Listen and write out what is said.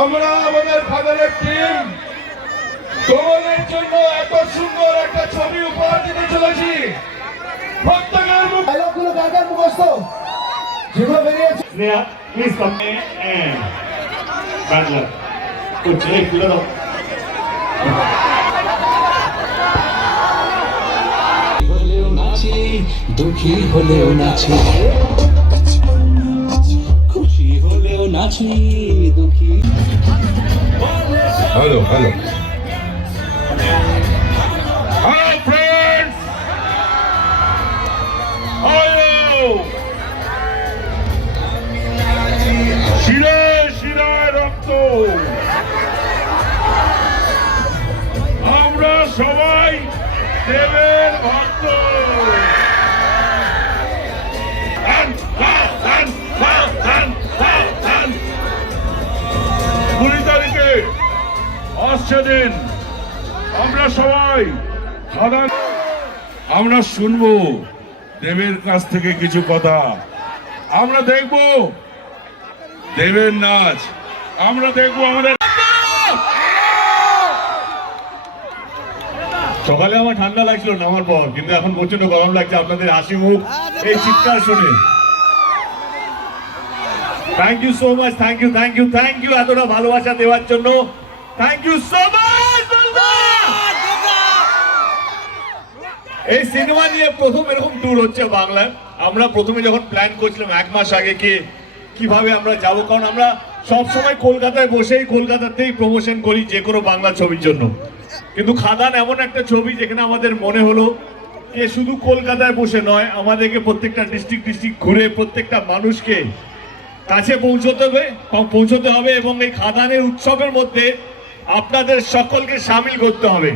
আমরা আমাদের খাদানের টিম তোমাদের জন্য এত সুন্দর একটা ছবি উপহার দিতে চলেছি। প্রত্যেকের মুখ ডায়লগগুলো কার মুখস্থ যেগুলো বেরিয়েছে স্নেহা প্লিজ কাম বাংলা করছে তুলে দাও। হলেও নাচি দুঃখী হলেও নাচি খুশি হলেও নাচি দুঃখী hello hello hello friends, hello শিরায় শিরায় রক্ত, আমরা সবাই দেবের ভক্ত। 20 তারিখে আসছে দিন, আমরা সবাই আমরা শুনবো দেবের কাছ থেকে কিছু কথা, আমরা দেখবো দেবের নাচ, আমরা দেখবো আমাদের। সকালে আমার ঠান্ডা লাগছিল নামার পর, কিন্তু এখন প্রচন্ড গরম লাগছে আপনাদের হাসি মুখ এই চিৎকার শুনে। Thank you so much, thank you thank you thank you এতটা ভালোবাসা দেওয়ার জন্য, থ্যাংক ইউ সো মাচ। এই সিনেমা নিয়ে প্রথম এরকম ট্যুর হচ্ছে বাংলায়। আমরা প্রথমে যখন প্ল্যান করছিলাম 1 মাস আগে কিভাবে আমরা যাব, কারণ আমরা সব সময় কলকাতায় বসেই কলকাতাতেই প্রমোশন করি যে কোনো বাংলা ছবির জন্য। কিন্তু খাদান এমন একটা ছবি যেখানে আমাদের মনে হলো যে শুধু কলকাতায় বসে নয়, আমাদেরকে প্রত্যেকটা ডিস্ট্রিক্ট ঘুরে প্রত্যেকটা মানুষকে কাছে পৌঁছতে হবে এবং এই খাদানের উৎসবের মধ্যে আপনাদের সকলকে সামিল করতে হবে।